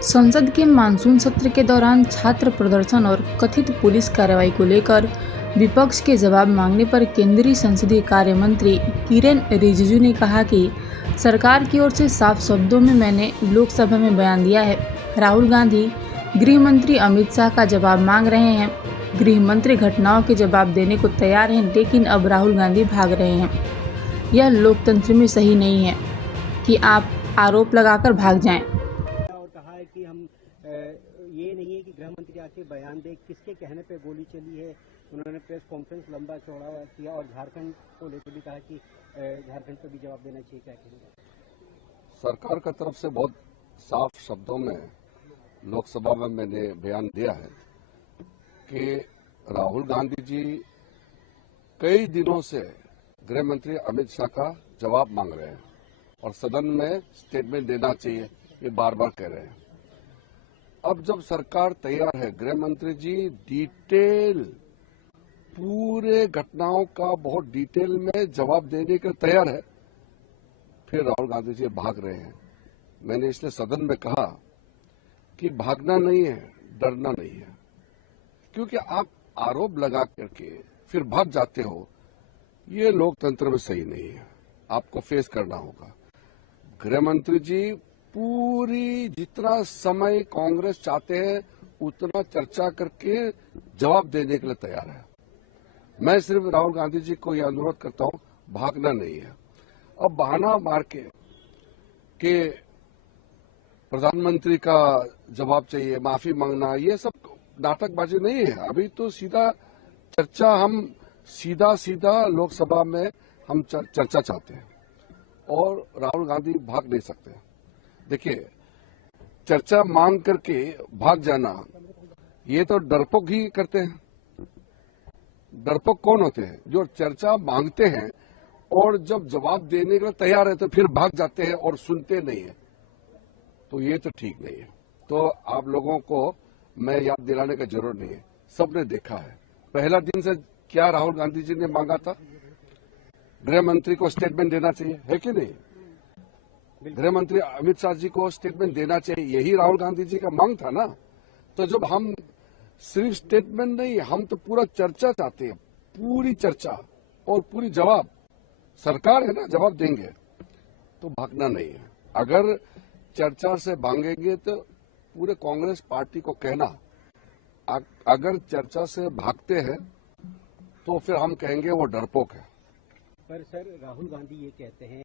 संसद के मानसून सत्र के दौरान छात्र प्रदर्शन और कथित पुलिस कार्रवाई को लेकर विपक्ष के जवाब मांगने पर केंद्रीय संसदीय कार्य मंत्री किरेन रिजिजू ने कहा कि सरकार की ओर से साफ शब्दों में मैंने लोकसभा में बयान दिया है। राहुल गांधी गृह मंत्री अमित शाह का जवाब मांग रहे हैं। गृह मंत्री घटनाओं के जवाब देने को तैयार हैं, लेकिन अब राहुल गांधी भाग रहे हैं। यह लोकतंत्र में सही नहीं है कि आप आरोप लगाकर भाग जाएं। और कहा है कि हम ये नहीं है कि गृह मंत्री आके बयान दे किसके कहने पे गोली चली है। उन्होंने प्रेस कॉन्फ्रेंस लंबा चौड़ा किया और झारखंड को लेकर भी कहा कि झारखंड पे भी जवाब देना चाहिए। क्या कहेंगे? सरकार की तरफ से बहुत साफ शब्दों में लोकसभा में मैंने बयान दिया है कि राहुल गांधी जी कई दिनों से गृह मंत्री अमित शाह का जवाब मांग रहे हैं और सदन में स्टेटमेंट देना चाहिए, ये बार बार कह रहे हैं। अब जब सरकार तैयार है, गृह मंत्री जी डिटेल पूरे घटनाओं का बहुत डिटेल में जवाब देने के तैयार है, फिर राहुल गांधी जी भाग रहे हैं। मैंने इसलिए सदन में कहा कि भागना नहीं है, डरना नहीं है, क्योंकि आप आरोप लगा करके फिर भाग जाते हो, ये लोकतंत्र में सही नहीं है। आपको फेस करना होगा। गृह मंत्री जी पूरी जितना समय कांग्रेस चाहते हैं उतना चर्चा करके जवाब देने के लिए तैयार है। मैं सिर्फ राहुल गांधी जी को यह अनुरोध करता हूं, भागना नहीं है। अब बहाना मार के प्रधानमंत्री का जवाब चाहिए, माफी मांगना, ये सब नाटकबाजी नहीं है। अभी तो सीधा चर्चा, हम सीधा लोकसभा में हम चर्चा चाहते हैं और राहुल गांधी भाग नहीं सकते। देखिए, चर्चा मांग करके भाग जाना, ये तो डरपोक ही करते हैं। डरपोक कौन होते हैं? जो चर्चा मांगते हैं और जब जवाब देने के लिए तैयार है तो फिर भाग जाते हैं और सुनते नहीं है। तो ये तो ठीक नहीं है। तो आप लोगों को मैं याद दिलाने की जरूरत नहीं है, सबने देखा है। पहला दिन से क्या राहुल गांधी जी ने मांगा था? गृह मंत्री को स्टेटमेंट देना चाहिए, है कि नहीं? गृह मंत्री अमित शाह जी को स्टेटमेंट देना चाहिए, यही राहुल गांधी जी का मांग था ना। तो जब हम सिर्फ स्टेटमेंट नहीं, हम तो पूरा चर्चा चाहते हैं, पूरी चर्चा और पूरी जवाब। सरकार है ना, जवाब देंगे, तो भागना नहीं है। अगर चर्चा से भागेंगे तो पूरे कांग्रेस पार्टी को कहना, अगर चर्चा से भागते हैं तो फिर हम कहेंगे वो डरपोक है। पर सर, राहुल गांधी ये कहते हैं